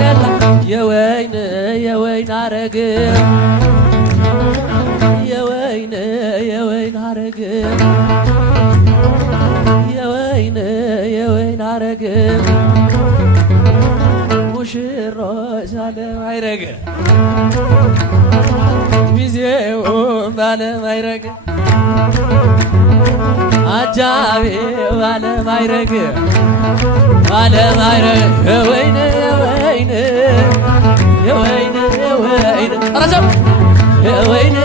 ጠላ የወይን አረግ የወይን አረግ የወይን አረግ ሙሽሮች ባለማይረግ ሚዜው ባለማይረግ አጃቤው ባለማይረግ የወይን ረዘም የወይን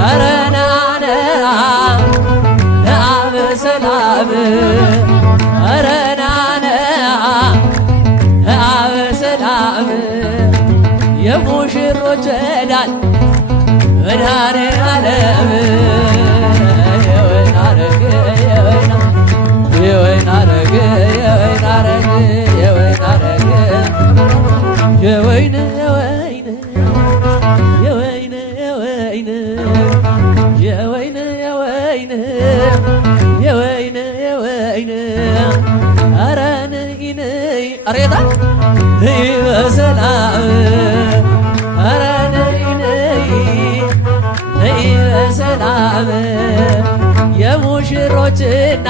ኧረ ናነ ለአበሰላም ኧረ ናነ ለአበሰላም የሙሽሮች ዳል መድኃኔዓለም የወይን አረግ የወይን አረግ ኧረ ነይ አሬታ በሰላም ኧረ ነይ በሰላም የሙሽሮችና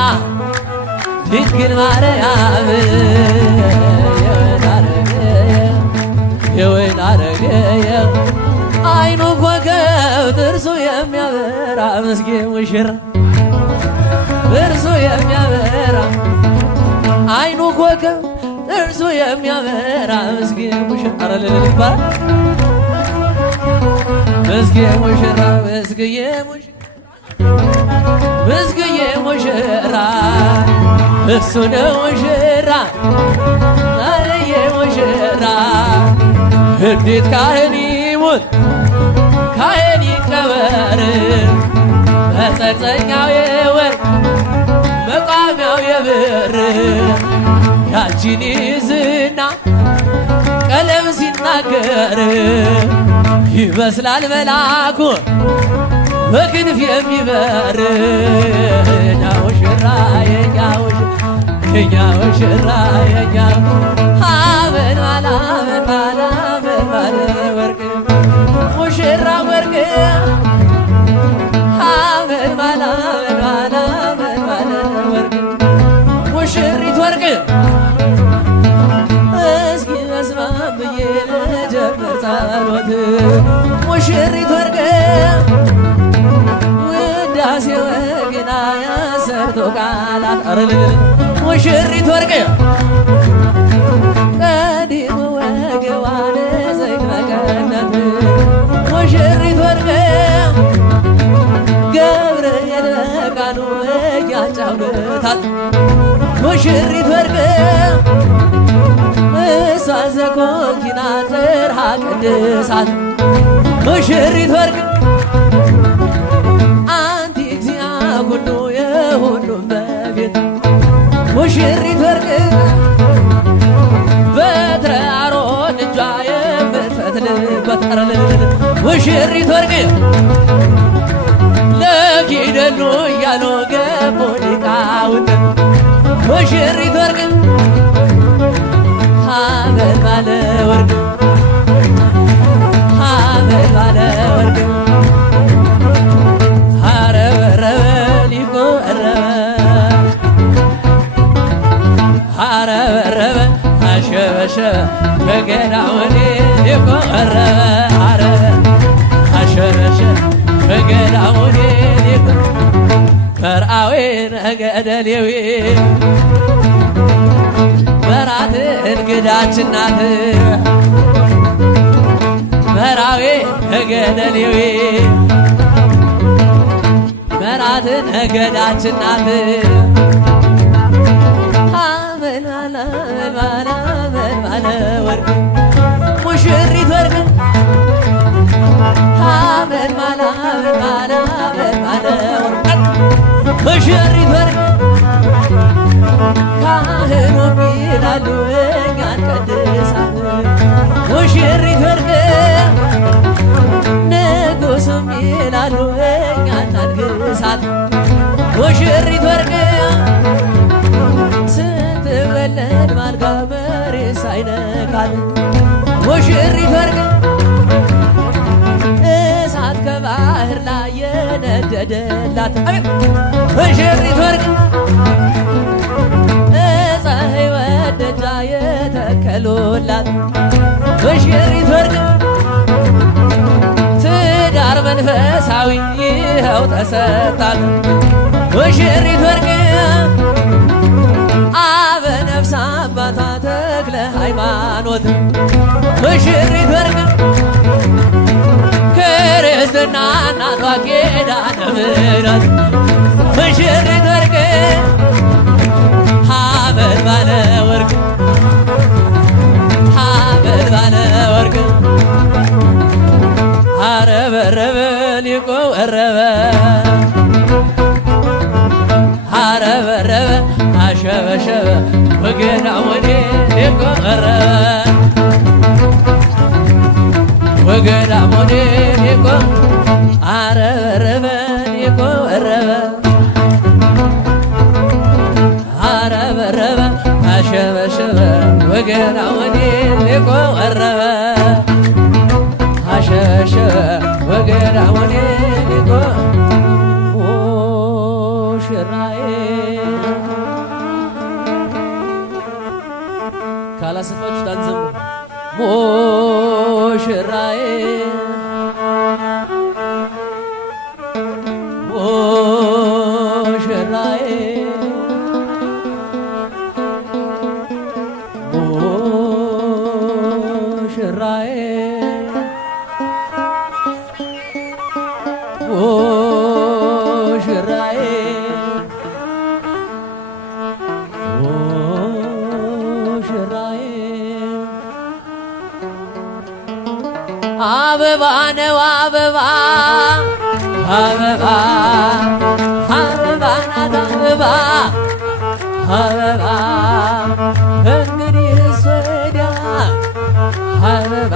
ድንግል ማርያም የወይን አረግ አይኑ ኮከብ ጥርሱ የሚያበራ ምስኪን ሙሽራ ጥርሱ የሚያበራ አይኑ ኮከብ ጥርሱ የሚያበራ ምስኪን ሙሽራ አረልል ይባላል ምስኪን ሙሽራ ምስኪን ሙሽራ እሱ ነው ሙሽራ አለየ ሙሽራ እንዴት ካህን ይሙት ካህን ይቀበር መጸጸኛው የወርቅ መቋሚያው የብር ያንቺን ይዝና ቀለም ሲናገር ይመስላል መላኩ በክንፍ የሚበር የኛ ሙሽራ የኛ ሙሽራ የኛ አመን ባላ ወርቅ ሙሽራ ወርቅ አመን ባላ ወርቅ ሙሽሪት ወርቅ እስኪ መስማም ብዬ ልጀምር ጸሎት ሙሽሪት ወርቅ ውዳሴ ወግና ያሰርቶ ቃላት አረልል ሙሽሪት ወርቅ ቀዲም ወገዋን ዘይት መቀነት ሙሽሪት ወርቅ ገብርኤል በቃሉ እያጫወታት ሙሽሪት ወርቅ እሷ ዘኮንኪና ጽርሐ ቅድሳት ሙሽሪት ወርቅ አንቲ እግዚአ ሁሉ የሁሉም በቤት ሙሽሪት ወርቅ በትረ አሮን እጇ የምትፈትልበት ሙሽሪት ወርቅ ለኪደሉ እያሉ ገቡ ሊቃውንት ሙሽሪት ወርቅ ሀመል ባለ ወርቅ ሀመል ባለ ወርቅ ሀረበረበ ሊቆ ቀረበ ሀረበረበ አሸበሸበ በገዳውኔ ሊቆ ቀረበ ሀረበ አሸበሸበ በገዳውኔ ሊቆ መርአዊ ነገደ ሌዊ መራት እንግዳችን ናት መራዊ ነገደ ሌዊ መራት ነገዳችን ናት አመልባለ ወርቅ ሙሽሪት ወርቅ አመልባለ ወርቅ ሙሽሪት ወርቅ ካህኑም ይላሉ እኛን ቀድሳት ሙሽሪት ወርቅ ንጉሱም ይላሉ እኛን አንግሳት ሙሽሪት ወርቅ አይነካል ሙሽሪት ወርቅ እሳት ከባህር ላይ የነደደላት ሙሽሪት ወርቅ ዕፀ ሕይወት ደጃ የተከሉላት ሙሽሪት ወርቅ ትዳር መንፈሳዊ ይኸው ተሰጣት ሙሽሪት ወርቅ አበ ነፍስ አባቷ ተክለ ሃይማኖት ሙሽሪት ወርቅ ክርስትና እናቷ ኪዳነ ምሕረት ሙሽሪት ወርቅ ሐመል ባለ ወርቅ ሐመል ባለ ወርቅ አረበረበ ሊቆ ወረበ አረበረበ አሸበሸበ ወገና ወዴ ሊቆ ወረበ ወገና ወዴ ሊቆ አረበረበ ሊቆ ወረበ አረበረበ አሸበሸበ ወገና ወዴ ሊቆ ወረበ አሸበሸበ ወገና ወዴ ሊቆ ሙሽራዬ ካላሰፋችሁ ታንዘሙ ሙሽራዬ ሙሽራዬ ሙሽራዬ ሙሽራዬ ሙሽራዬ አበባ ነው አበባ አበባ አበባ ናት አበባ አበባ እንግዲህ ወዲያ አበባ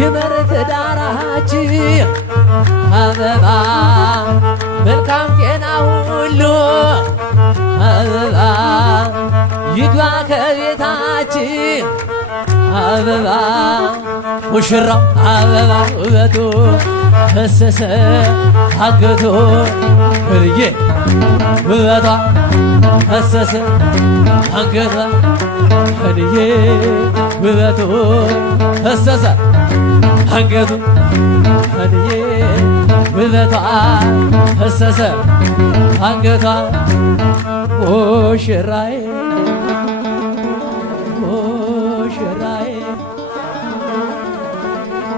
ይመር ትዳራችን አበባ መልካም ጤና ሁሉ አበባ ይግባ ከቤታችን አበባ ሙሽራው አበባ ውበቱ ፈሰሰ አገቶ እርዬ ውበቷ ፈሰሰ አንገቷ እርዬ ውበቱ ፈሰሰ አንገቱ እርዬ ውበቷ ፈሰሰ አንገቷ ሙሽራዬ ሙሽራዬ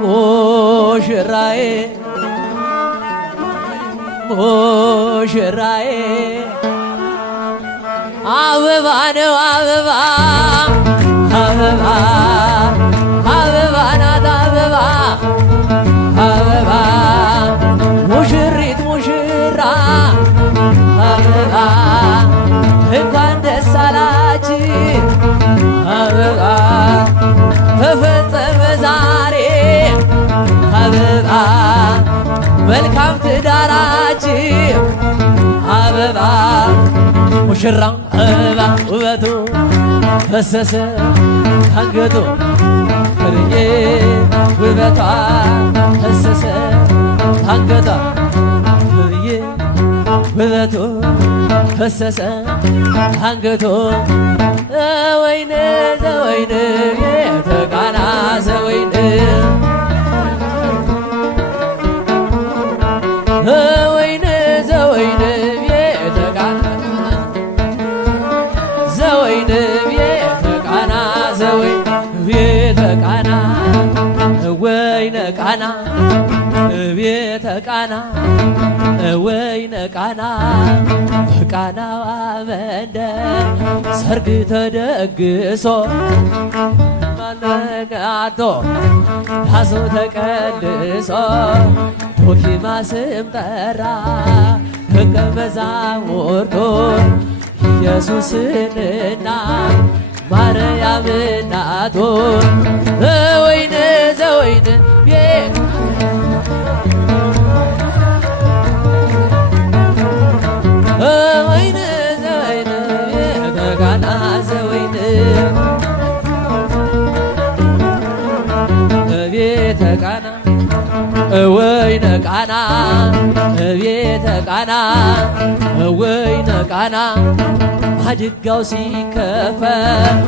ሙሽራዬ ሙሽራዬ አበባ ነው አበባ አበባ አበባ ናት አበባ አበባ ሙሽሪት ሙሽራ አበባ እንኳን ደስ አላችሁ አበባ ተፈጸመ ዛሬ አበባ መልካም ትዳራችሁ አበባ ሙሽራው አበባ ውበቱ ፈሰሰ አንገቱ ፍርዬ ውበቷ ፈሰሰ አንገቷ ፍርዬ ውበቱ ፈሰሰ አንገቱ ወይን ዘወይን የተቃና ዘወይን ወይን ዘወይን የተቃና ዘወይን የተቃና ዘወይን የተቃና ወይነ ቃና ቤተ ቃና ወይነ ቃና በቃናዋ መንደር ሰርግ ተደግሶ ማነጋቶ ዳሶ ተቀድሶ ዶኪማስም ጠራ ደቀ መዛሙርቱ ኢየሱስንና ማርያም እናቱን ወይን ዘወይን ወይን ዘወይን የተቃና ዘወይን ወይነ ቃና ቤተ ቃና ወይነ ቃና ማድጋው ሲከፈት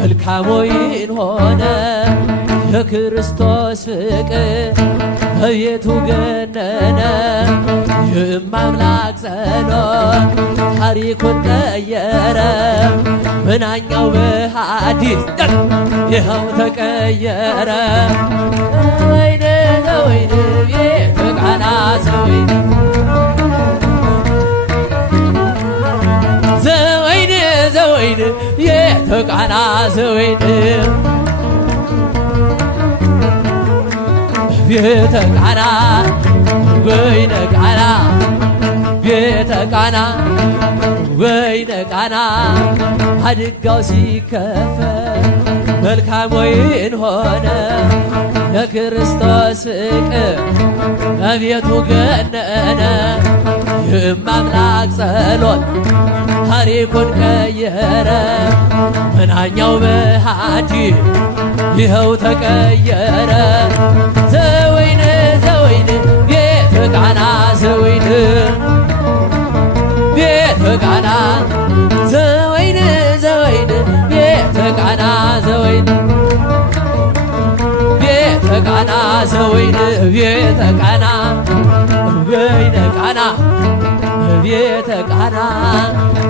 መልካም ወይን ሆነ የክርስቶስ ፍቅር በቤቱ ገነነ የእማምላክ ጸሎት ታሪኩን ቀየረ መናኛው በሐዲስ ይኸው ተቀየረ ወይነ ዘወይን ቤተ ቃና ዘወይን ዘወይን ዘወይን ቤተ ቃና ዘወይን ቤተ ቃና ወይነ ቃና ቤተ ቃና ወይነ ቃና ማድጋው ሲከፈት መልካም ወይን ሆነ የክርስቶስ ፍቅር በቤቱ ገነነ የእማምላክ ጸሎት ታሪኩን ቀየረ መናኛው በሐዲስ ይኸው ተቀየረ ዘወይን ዘወይን ቤተ ቃና ዘወይን ቤተ ቃና ዘወይን ዘወይን ቤተ ቃና ዘወይን ቤተ ቃና ዘወይን ቤተ ቃና ወይነ ቃና ቤተ ቃና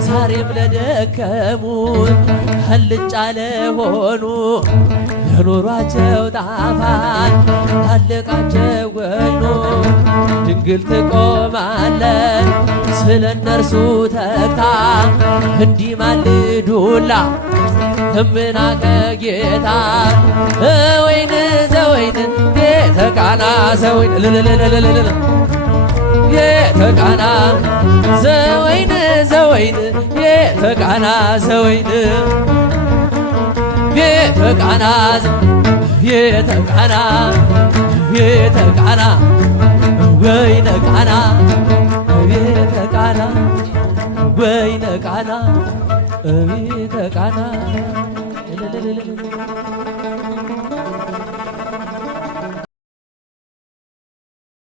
ዛሬም ለደከሙት አልጫ ለሆኑ ለኑሯቸው ጣፋጭ ታለቃቸው ወኑ ድንግል ትቆማለች ስለ እነርሱ ተግታ እንዲማልዱላ እምና ከጌታ ወይን ዘወይን ቤተ ቃና ዘወይን ቤተ ቃና ዘወይን ዘወይን ቤተ ቃና ዘወይን ቤተ ቃና ቤተ ቃና ቤተ ቃና ወይነ ቃና ቤተ ቃና ወይነ ቃና ቤተ ቃና